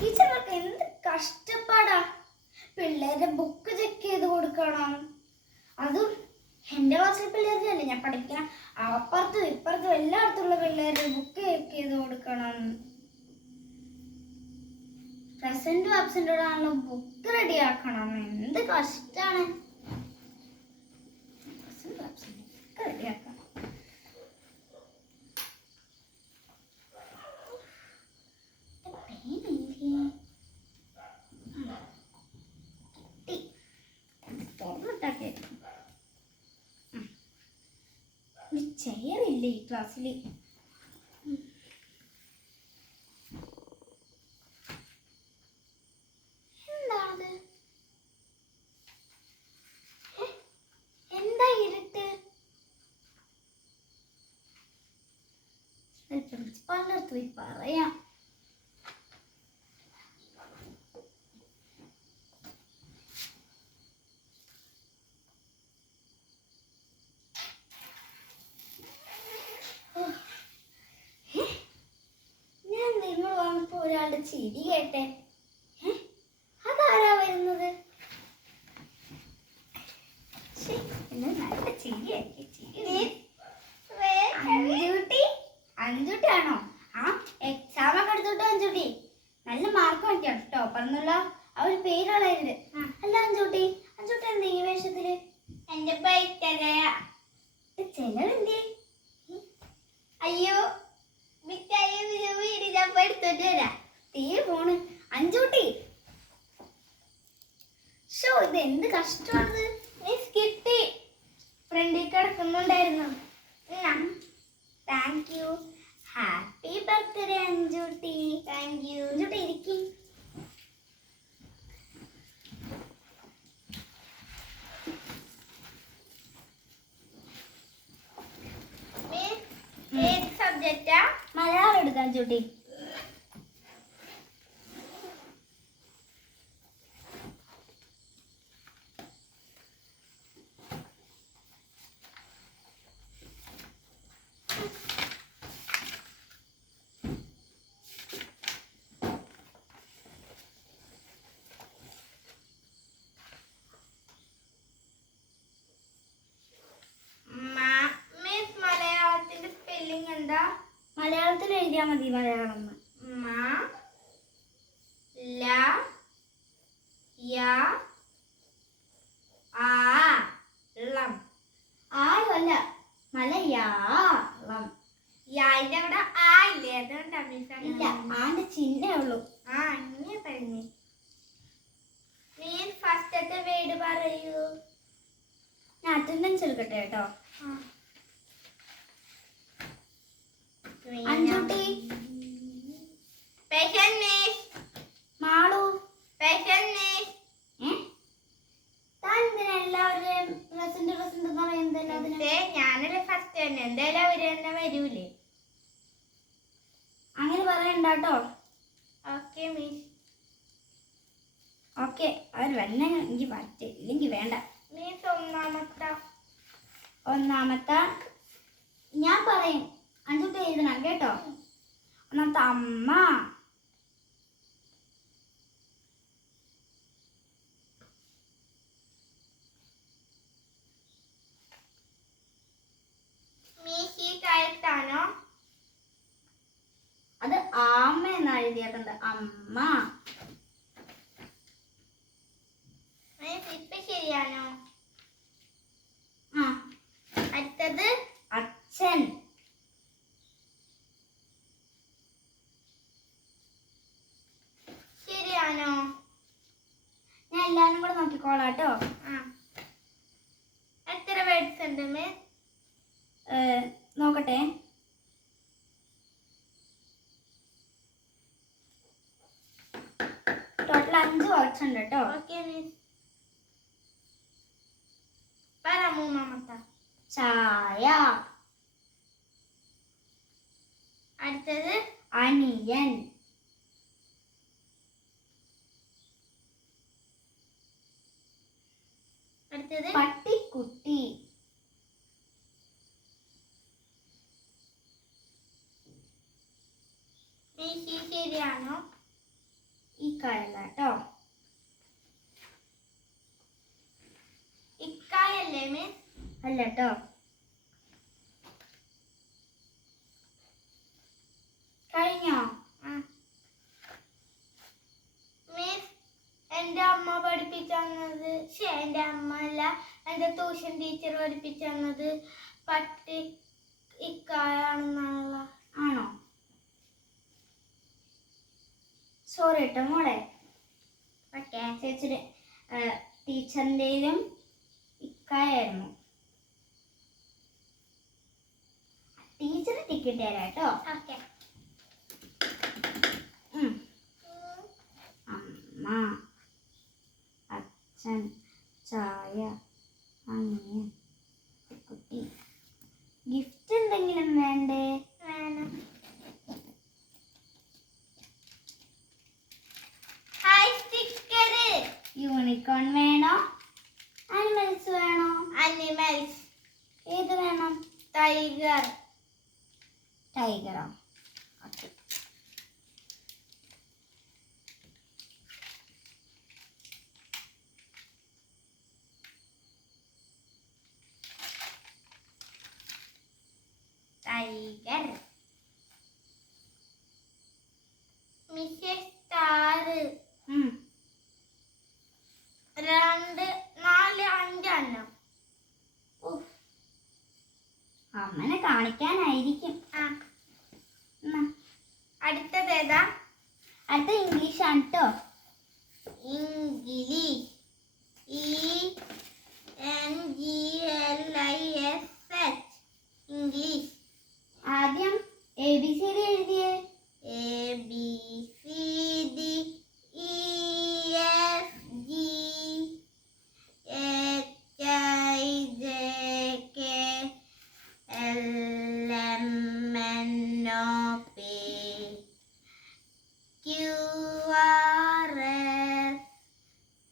ടീച്ചർക്ക് എന്ത് കഷ്ടപ്പാടാ. പിള്ളേരുടെ ബുക്ക് ചെക്ക് ചെയ്ത് കൊടുക്കണം. അതും എൻ്റെ ക്ലാസ്സിലെ പിള്ളേരല്ലേ ഞാൻ പഠിക്കണം. അപ്പുറത്തും ഇപ്പുറത്തും എല്ലായിടത്തുള്ള പിള്ളേരുടെ ബുക്ക് ചെക്ക് ചെയ്ത് കൊടുക്കണം. പ്രസന്റും ആബ്സെന്റോടാണല്ലോ ബുക്ക് റെഡിയാക്കണം. എന്ത് കഷ്ടാണ്. പ്രസന്റും ആബ്സെന്റും ബുക്ക് റെഡിയാക്കണം. ചെയറില്ലേ ഈ ക്ലാസ്സിൽ. എന്താണത്? എന്താ ഇരുട്ട്? പ്രിൻസിപ്പാളിന്റെ അടുത്ത് പോയി പറയാം. ഞാൻ നിങ്ങൾ വന്നപ്പോ ഒരാളുടെ ചിരി കേട്ടെ. അതാരാ വരുന്നത്? നല്ല ചിരിയായിരിക്കും. അഞ്ചുട്ടി ആണോ? ആ, എക്സാം ഒക്കെ എടുത്തോട്ടോ അഞ്ചുട്ടി. നല്ല മാർക്ക് വാങ്ങിക്കാം കേട്ടോ. പറഞ്ഞുള്ള ആ ഒരു പേരുള്ളായിരുന്നു. അല്ല അഞ്ചുട്ടി, അഞ്ചുട്ടി എന്താ ഈ വേഷത്തില്? എന്റെ ചെലവെന്തേ? അയ്യോ, തീ പോണ് അഞ്ചൂട്ടി. ഷോ, ഇത് എന്ത് കഷ്ടമാണത്. കിട്ടി, ഫ്രണ്ടിൽ കിടക്കുന്നുണ്ടായിരുന്നു. Thank you. Happy birthday Anjootty. Thank you. Anjootty ഇരിക്കും. ഏത് സബ്ജക്റ്റാ? മലയാളം എടുക്കാൻ ചൂട്ടി. മലയാളത്തിൽ എഴുതിയാ മതി. മലയാളം ആയല്ല, മലയാളം. അവിടെ ആ ഇല്ലേ? അതുകൊണ്ടില്ല, ആന്റെ ചിഹ്നേ ഉള്ളൂ. അങ്ങനെ പറഞ്ഞു. നീ ഫസ്റ്റത്തെ വേർഡ് പറയൂ. ഞാൻ അറ്റൻഡൻസ് എടുക്കട്ടെ കേട്ടോ. അഞ്ചുട്ടി, മാളു, എല്ലാവരും പ്രസന്റ് പ്രസന്റ് പറയുന്നത്. ഞാനല്ലേ ഫസ്റ്റ് തന്നെ, എന്തായാലും അവര് തന്നെ വരൂലേ. അങ്ങനെ പറയണ്ടോ. Okay miss. ഓക്കെ, അവർ വന്നെ എനിക്ക് പറ്റും, ഇല്ലെങ്കിൽ വേണ്ട. മീൻസ് ഒന്നാമത്തെ ഞാൻ പറയും. അഞ്ചുട്ടി എഴുതണം കേട്ടോ. ഒന്നാമത്തെ അമ്മ, അത് ആമ്മ എന്നാ എഴുതിയേക്കുന്നത്. അമ്മ. ഇപ്പൊ ശരിയാണോ? അടുത്തത് അച്ഛൻ. ശരിയാണോ? ഞാൻ എല്ലാരും കൂടെ നോക്കിക്കോളാട്ടോ. എത്ര വേർഡ്സ് ഉണ്ട്? നോക്കട്ടെ. ടോട്ടൽ 5 വേർഡ്സ് ഉണ്ട് കേട്ടോ. മൂന്നാമത്തെ ചായ. അടുത്തത് അനിയൻ. അടുത്തത് പട്ടിക്കുട്ടി. ശരിയാണോ? ഇക്കായല്ല കേട്ടോ. ഇക്കായല്ലേ മിസ്? അല്ല കേട്ടോ. കഴിഞ്ഞോ? മിസ്, എൻ്റെ അമ്മ പഠിപ്പിച്ചത്, എൻ്റെ അമ്മ അല്ല, എൻ്റെ ട്യൂഷൻ ടീച്ചർ പഠിപ്പിച്ചത് പട്ടി ഇക്കായാണെന്നുള്ള. ആണോ? സോറി കേട്ടോ മോളെ. ഓക്കെ. ചേച്ചിയുടെ ടീച്ചറിൻ്റെയിലും ഇക്കായായിരുന്നു. ടീച്ചർ ടിക്കറ്റ് തരാം കേട്ടോ. ഓക്കെ. അമ്മ, അച്ഛൻ, ചായ, അനിയൻ, കുട്ടി. ഗിഫ്റ്റ് എന്തെങ്കിലും വേണ്ടേ? വേണം. Hi sticker. യൂണിക്കോൺ വേണോ? ആനിമൽസ് വേണോ? അനിമൽസ്. ഏത് വേണം? ടൈഗർ. ടൈഗറോ? ഓക്കെ. ടൈഗർ. Missus star. 2 4 5 എണ്ണം. അമ്മനെ കാണിക്കാനായിരിക്കും. അടുത്തത് ഏതാ? അടുത്ത ഇംഗ്ലീഷ് ആണ് കേട്ടോ. ഇംഗ്ലീഷ്. ENGLISH. ഇംഗ്ലീഷ്. ആദ്യം ABCD എഴുതിയേ. ABCD EFG HIJK LMNOP QRS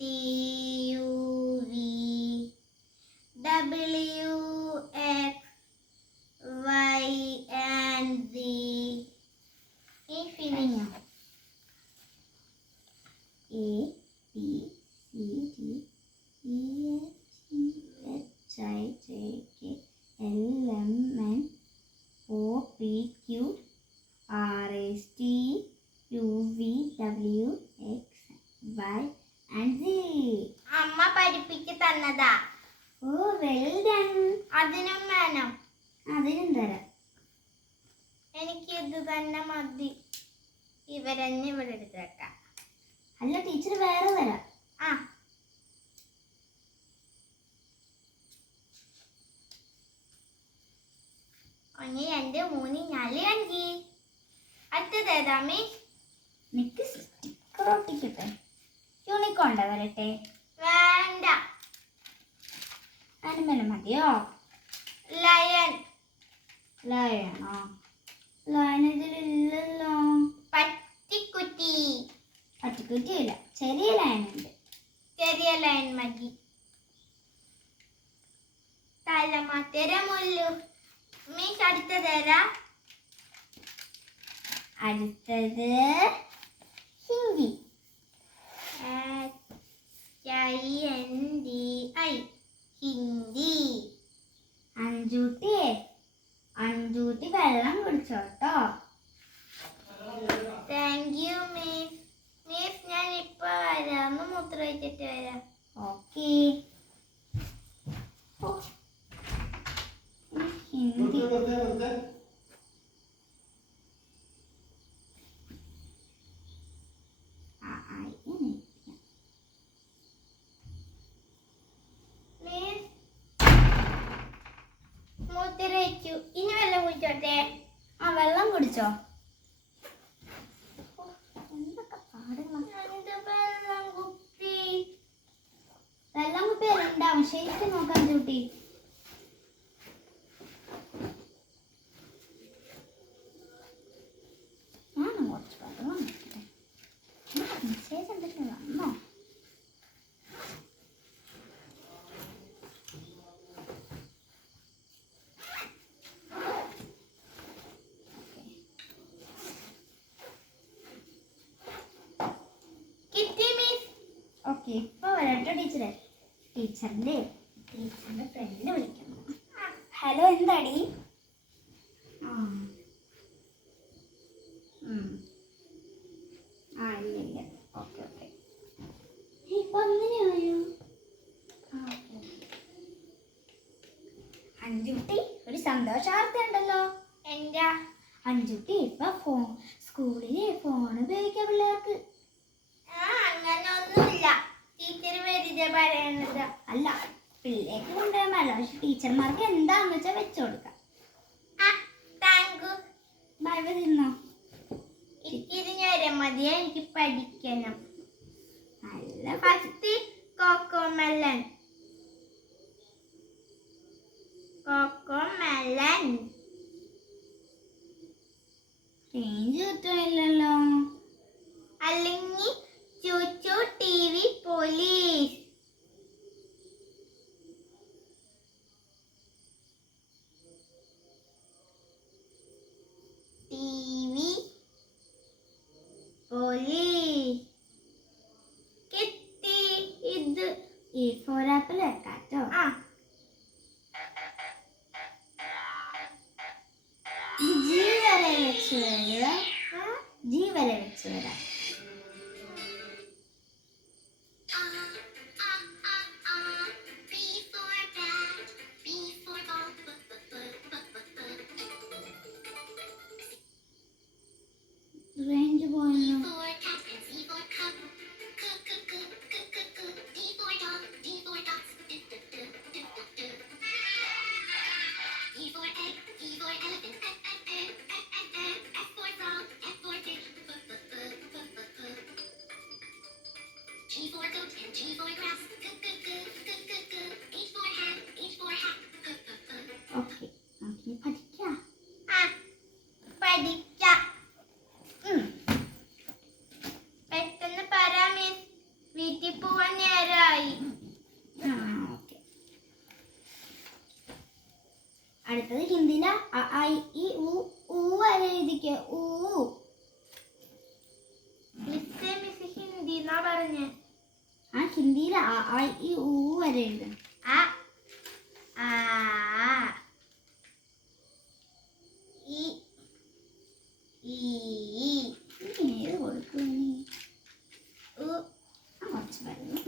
TUV WX Y and Z. കഴിഞ്ഞോ? ABCD EFG HIJK LMNOP QRS TUV WX Y and Z. അമ്മ പഠിപ്പിച്ച് തന്നതാ. ഓ, വെൽ ഡൺ. അതിനും വേണം. അതിനും തരാം. എനിക്ക് ഇത് തന്നെ മതി. ഇവരെന്നെ ഇവിടെ എടുത്ത് വെക്കാം. അല്ല, ടീച്ചർ വേറെ തരാം. ആ, ഒന്ന് 2 3 4 5. അടുത്തത് ഏതാ മിസ്? നിക്ക് സ്റ്റിക്കർ ഒട്ടിക്കട്ടെ. യൂണിക്കോണ്ട വരട്ടെ. വേണ്ട. അനിമൽ മതിയോ? ലയൺ. ലയണോ? ലയൺ ഇതിലില്ലല്ലോ. പട്ടിക്കുട്ടി. പട്ടിക്കുറ്റിയില്ല, ചെറിയ ലയനുണ്ട്. ചെറിയ ലയൺ മതി. തലമാറ്റരമുള്ളു. മിസ്, അടുത്തത് ഏതാ? അടുത്തത് ഹിന്ദി. HINDI. ഹിന്ദി. അഞ്ചൂട്ടിയെ, അഞ്ചൂട്ടി വെള്ളം കുടിച്ചോട്ടോ. Thank you miss. മിസ്, ഞാൻ ഇപ്പൊ വരാം. ഒന്ന് മൂത്രം ഒഴിച്ചിട്ട് വരാം. ഓക്കേ. ഹിന്ദി മിസ്, മൂത്രം ഒഴിച്ചു. ഇനി വെള്ളം കുടിച്ചോട്ടെ? ആ, വെള്ളം കുടിച്ചോ. എന്തൊക്കെ പാടുകളാ. എന്ത് വെള്ളം കുപ്പി? വെള്ളം കുപ്പി ഉണ്ടാവും. ശരിക്കും നോക്കാം ചൂട്ടി. ഞാനും കുറച്ച് വെള്ളം നോക്കട്ടെ. മെസ്സേജ് എന്തെങ്കിലും വന്നോ? ഇപ്പൊ വരട്ടെ ടീച്ചറെ. ടീച്ചറിന്റെ ഫ്രണ്ടിനെ വിളിക്കണം. ഹലോ, എന്താടി? ഇല്ല. ഓക്കെ. ഇപ്പൊ അങ്ങനെയായോ? അഞ്ചുട്ടി, ഒരു സന്തോഷ വാർത്ത ഉണ്ടല്ലോ. എന്താ? അഞ്ചുട്ടി, ഇപ്പൊ സ്കൂളില് ഫോൺ ഉപയോഗിക്കാം പിള്ളേർക്ക്. അങ്ങനൊന്നുമില്ല. ടീച്ചർ വെറുതെ പറയണത്. അല്ല, പിള്ളേർക്ക് കൊണ്ടുപോകാമല്ലോ. പക്ഷെ ടീച്ചർമാർക്ക് എന്താന്ന് വെച്ചാൽ വെച്ചു കൊടുക്കാം. ബൈ തിന്നോ. ഇത്തിരി നേരം മതി, എനിക്ക് പഠിക്കണം. നല്ല ഫസ്റ്റ് കോക്കോമെലൻ. റേഞ്ച് കിട്ടണില്ലല്ലോ. അല്ലെങ്കിൽ ചൂച്ചു TV പോലീസ്. TV പോലീസ് കിട്ടി. ഇത് A4 ആപ്പിൾ വെക്കാട്ടോ. ജി വരെ വെച്ച് വരാം. റേഞ്ച് പോയോ? ഓക്കെ, നമുക്ക് പഠിക്കാം. പഠിക്കാം. പെട്ടെന്ന് പറ മിസ്, വീട്ടിൽ പോവാൻ നേരമായി. ഓക്കെ. അടുത്തത് ഹിന്ദിയില ഊ വരെ എഴുതിക്കോ. മിസ് ഹിന്ദി എന്നാ പറഞ്ഞേ. ഹിന്ദിയില ഊ വരെ എഴുതാം. ഏത് കൊടുക്കും? കുറച്ച് വെള്ളം.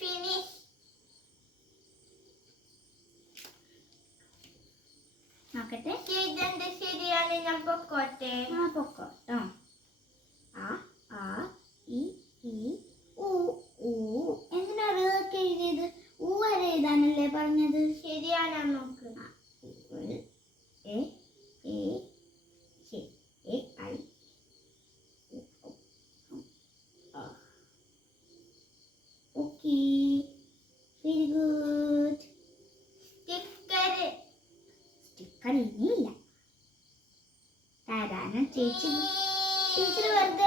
Finish. നോക്കട്ടെ. ഇതെന്ത് ശരിയാണ്? ഞാൻ പൊക്കോട്ടെ. പൊക്കോട്ടോ. എന്തിനാ അതൊക്കെ എഴുതിയത്? ഊ വരെ എഴുതാനല്ലേ പറഞ്ഞത്? ശരിയാണോ നോക്ക്. Very good. സ്റ്റിക്കർ ഇനിയില്ല തരാനും. ടീച്ചർ വെറുതെ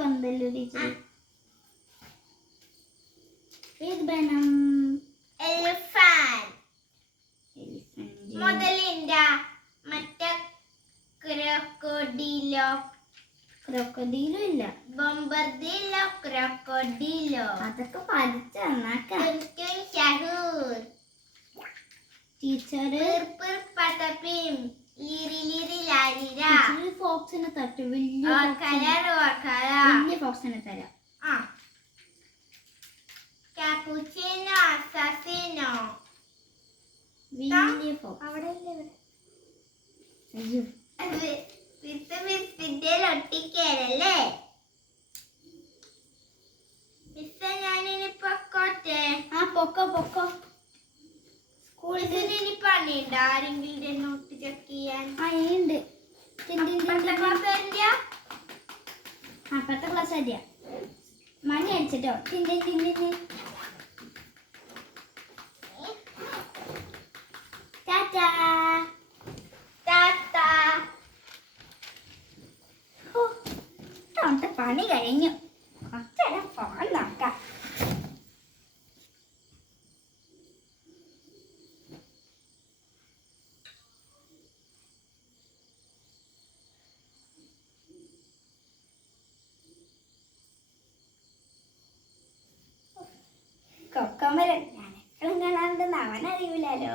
വന്നല്ലോ ടീച്ചർ. ഏത് വേണം? എലിഫന്റ്. മുതലിണ്ട. മറ്റേ ക്രോക്കോഡീലും ഇല്ല. ബൊമ്പർദിലോ ക്രോക്കോഡീലോ. അതൊക്കെ പഠിച്ചേക്കാം ടീച്ചർ. ഫോക്സിനെ തട്ടു. വലിയ ഫോക്സിനെ തരാം. Cappuccino, assassino. വലിയ ഫോക്സ്. അവിടെ അയ്യോ, മിസ്സിന്റെ ഒട്ടിക്കലല്ലേ മിസ്സ? ഞാനിനി പൊക്കോട്ടെ. ആരെങ്കിലും നോട്ട് ചെക്ക് ചെയ്യാൻ? ഉണ്ട്. അപ്പുറത്തെ ക്ലാസ് അടിയ മണി അടിച്ചിട്ടോ. ടാറ്റാ ടാറ്റാ. പണി കഴിഞ്ഞു. കുറച്ചേരം ഫോൺ നോക്കാം. കൊക്കമരം ഞാൻ എപ്പോഴും കാണാറുണ്ടെന്ന് അവനറിയില്ലല്ലോ.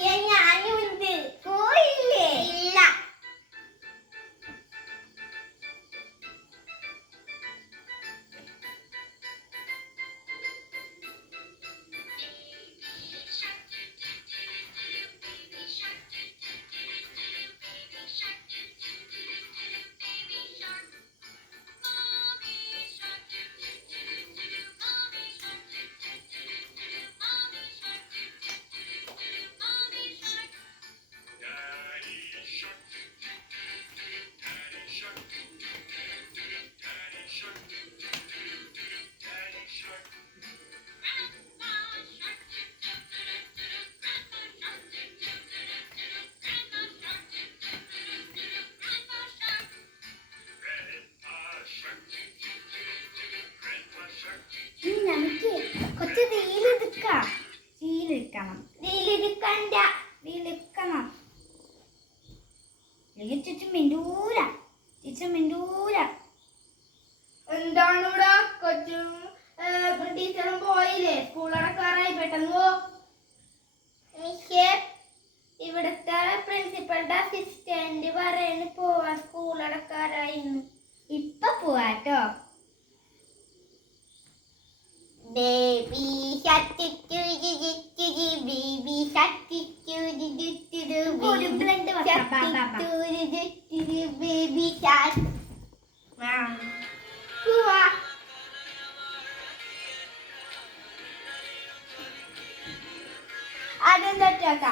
ഞാനുണ്ട്. പോയില്ലേ? ഇല്ല. നമുക്ക് കുറച്ച് റീലെടുക്കണം. എന്താണ് ഇവിടെ കൊച്ചും ടീച്ചറും പോയില്ലേ? സ്കൂൾ അടക്കാറായി. പെട്ടെന്ന് പോ. മിസ്സേ, ഇവിടുത്തെ പ്രിൻസിപ്പളുടെ അസിസ്റ്റന്റ് പറയുന്നു പോവാൻ, സ്കൂൾ അടക്കാറായിരുന്നു. ഇപ്പൊ പോവാട്ടോ. Baby shark do do do do do, baby shark do do do do do, ഒരു blood shark do do do do, baby shark. പോവാ. അതെന്താ ചോക്ക?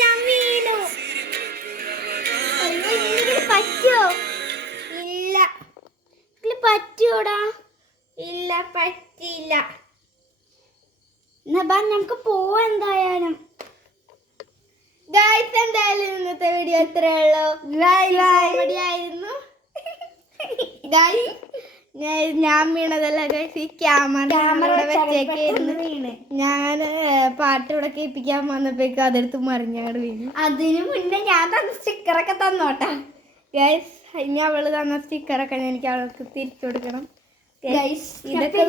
ഞാൻ വീണു. പറ്റോ? ഇല്ല. പറ്റൂടാ? ഇല്ല, പറ്റില്ല. എന്നാ നമുക്ക് പോവാ എന്തായാലും. ഗൈസ്, എന്തായാലും ഇന്നത്തെ വീഡിയോ ഇത്രേ ഉള്ളൂ. ആയിരുന്നു. ഗൈസ്, ഞാൻ വീണതല്ല ഗൈസ്, ഈ ക്യാമറ വെച്ചേക്കായിരുന്നു. ഞാൻ പാട്ട് ഇവിടെ കേൾപ്പിക്കാൻ വന്നപ്പോഴേക്കും അതെടുത്ത് മറിഞ്ഞാട് വീണു. അതിനു മുന്നേ ഞാൻ തന്ന സ്റ്റിക്കറൊക്കെ തന്നോട്ടാ ഗൈസ്. ഇനി അവള് തന്ന സ്റ്റിക്കറൊക്കെ എനിക്ക് അവൾക്ക് തിരിച്ചു കൊടുക്കണം. ഇതൊക്കെ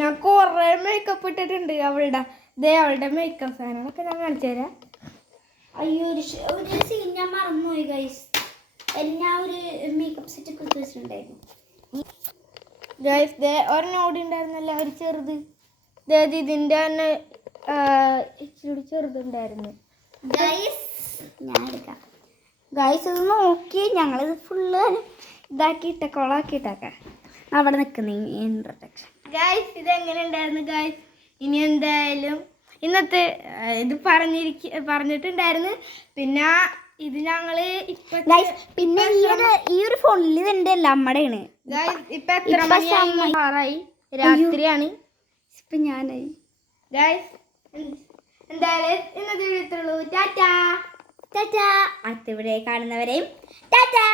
ഞാൻ കൊറേ മേക്കപ്പ് ഇട്ടിട്ടുണ്ട് അവളുടെ. അവളുടെ മേക്കപ്പ് സാധനങ്ങളൊക്കെ ഞാൻ കാണിച്ചു തരാം. അയ്യോ, ഒരു സീൻ ഞാൻ മറന്നുപോയി ഗൈസ്. ഞാൻ ഒരു മേക്കപ്പ് സെറ്റ് ഒക്കെ വെച്ചിട്ടുണ്ടായിരുന്നു ഗൈസ്. ഒരെണ്ണോടി ഉണ്ടായിരുന്നല്ലോ, ഒരു ചെറുത്. ഇതിന്റെ തന്നെ ഇച്ചിരി ചെറുതുണ്ടായിരുന്നു. ഞാൻ എടുക്കാം ഗൈസ്. ഇത് നോക്കി ഞങ്ങളിത് ഫുള്ള് ഇതാക്കിയിട്ട കൊളാക്കിയിട്ടൊക്കെ അവിടെ നിൽക്കുന്ന ഇൻട്രൊഡക്ഷൻ. ഗൈസ്, ഇത് എങ്ങനെ ഉണ്ടായിരുന്നു ഗൈസ്? ഇനി എന്തായാലും ഇന്നത്തെ ഇത് പറഞ്ഞിട്ടുണ്ടായിരുന്നു. പിന്നെ ഇത് ഞങ്ങള് പിന്നെ ഈ ഒരു ഫോണിൽ ഇതിന്റെ അമ്മടെയാണ്. ഇപ്പൊ എത്ര മണിയായി? രാത്രിയാണ്. ഇപ്പൊ ഞാനായി. ഗൈസ്, എന്തായാലും ഇന്നത്തെ വീഡിയോ ഇത്രയുള്ളൂ. ടാറ്റാ. അടുത്ത ഇവിടെ കാണുന്നവരെയും ടാറ്റാ.